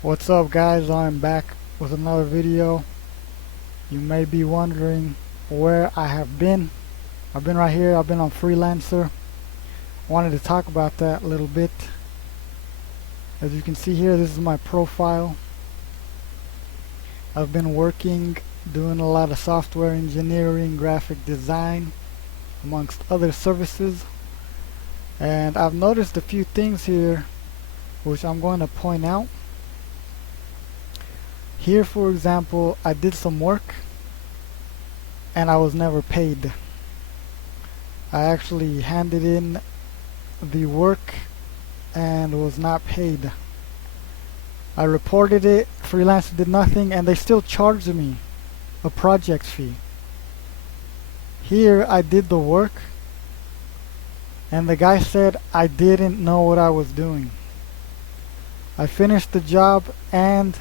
What's up, guys? I'm back with another video. You may be wondering where I have been. I've been right here. I've been on Freelancer. Wanted to talk about that a little bit. As you can see here, this is my profile. I've been working, doing a lot of software engineering, graphic design, amongst other services. And I've noticed a few things here which I'm going to point out. Here, for example, I did some work and I was never paid. I actually handed in the work and was not paid. I reported it, Freelancer did nothing, and they still charged me a project fee. Here I did the work and the guy said I didn't know what I was doing. I finished the job and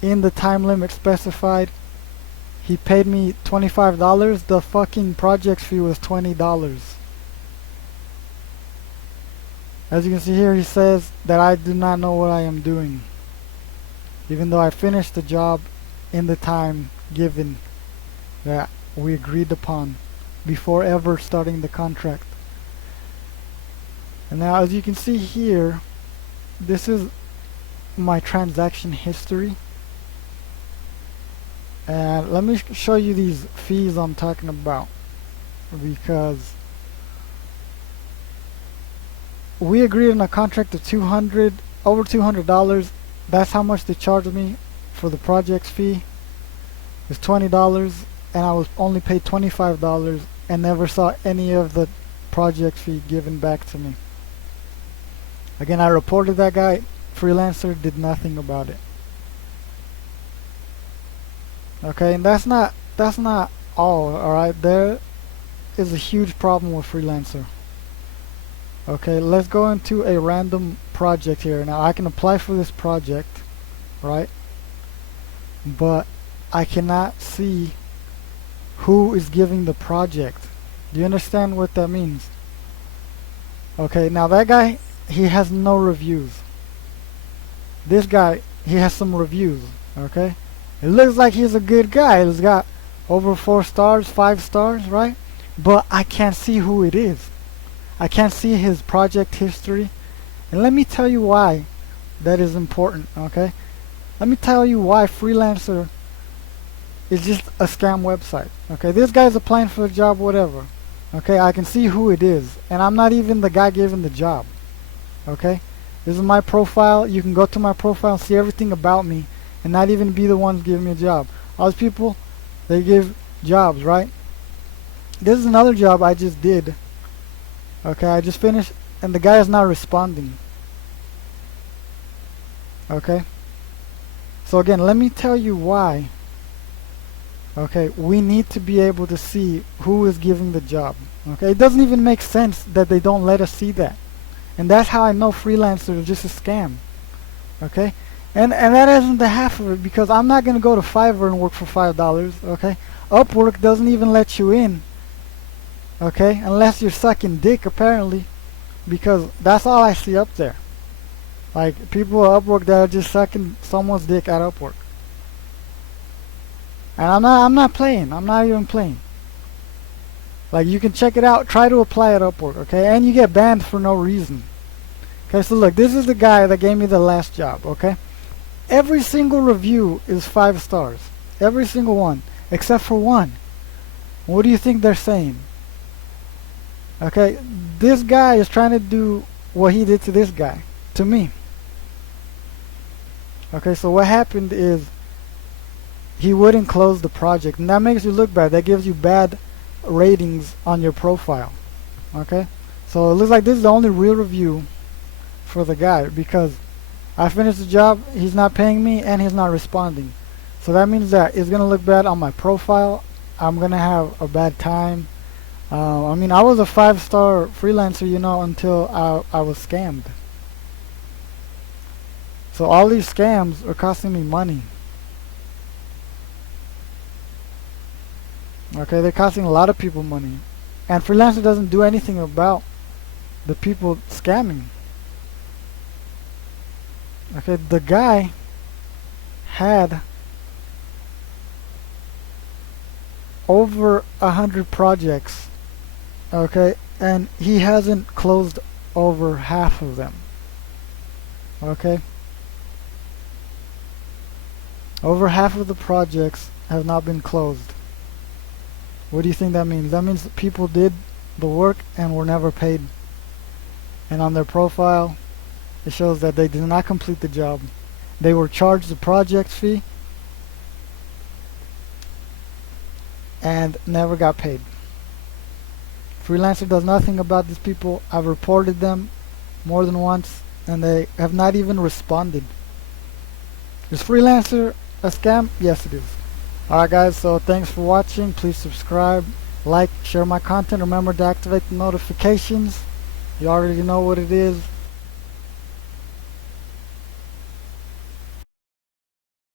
in the time limit specified, he paid me $25. The fucking project fee was $20. As you can see here, he says that I do not know what I am doing, even though I finished the job in the time given that we agreed upon before ever starting the contract. And now, as you can see here, this is my transaction history. And let me show you these fees I'm talking about, because we agreed on a contract of over $200. That's how much they charged me for the project's fee. It's $20, and I was only paid $25 and never saw any of the project fee given back to me. Again, I reported that guy. Freelancer did nothing about it. Okay, and that's not all right. There is a huge problem with Freelancer. Okay, let's go into a random project here. Now I can apply for this project, right? But I cannot see who is giving the project. Do you understand what that means? Okay, now that guy, he has no reviews. This guy, he has some reviews, okay? It looks like he's a good guy. He's got over 4 stars, 5 stars, right? But I can't see who it is. I can't see his project history. And let me tell you why that is important, okay? Let me tell you why Freelancer is just a scam website, okay? This guy's applying for a job, whatever. Okay, I can see who it is. And I'm not even the guy giving the job, okay? This is my profile. You can go to my profile and see everything about me and not even be the ones giving me a job. All these people, they give jobs, right? This is another job I just did. Okay, I just finished and the guy is not responding. Okay? So again, let me tell you why. Okay, we need to be able to see who is giving the job. Okay, it doesn't even make sense that they don't let us see that. And that's how I know Freelancer is just a scam. Okay? And that isn't the half of it, because I'm not going to go to Fiverr and work for $5, okay? Upwork doesn't even let you in, okay? Unless you're sucking dick, apparently, because that's all I see up there. Like, people at Upwork that are just sucking someone's dick at Upwork. And I'm not playing. I'm not even playing. Like, you can check it out. Try to apply at Upwork, okay? And you get banned for no reason. Okay, so look, this is the guy that gave me the last job, okay? Every single review is 5 stars. Every single one. Except for one. What do you think they're saying? Okay, this guy is trying to do what he did to this guy. To me. Okay, so what happened is he wouldn't close the project. And that makes you look bad. That gives you bad ratings on your profile. Okay? So it looks like this is the only real review for the guy, because I finished the job, he's not paying me, and he's not responding. So that means that it's going to look bad on my profile. I'm going to have a bad time. I mean, I was a 5-star freelancer, you know, until I was scammed. So all these scams are costing me money. Okay, they're costing a lot of people money. And Freelancer doesn't do anything about the people scamming. Okay, the guy had over 100 projects, okay, and he hasn't closed over half of them. Okay, over half of the projects have not been closed. What do you think that means? That means that people did the work and were never paid. And on their profile, it shows that they did not complete the job. They were charged the project fee and never got paid. Freelancer does nothing about these people. I've reported them more than once and they have not even responded. Is Freelancer a scam? Yes, it is. Alright guys, so thanks for watching. Please subscribe, like, share my content. Remember to activate the notifications. You already know what it is.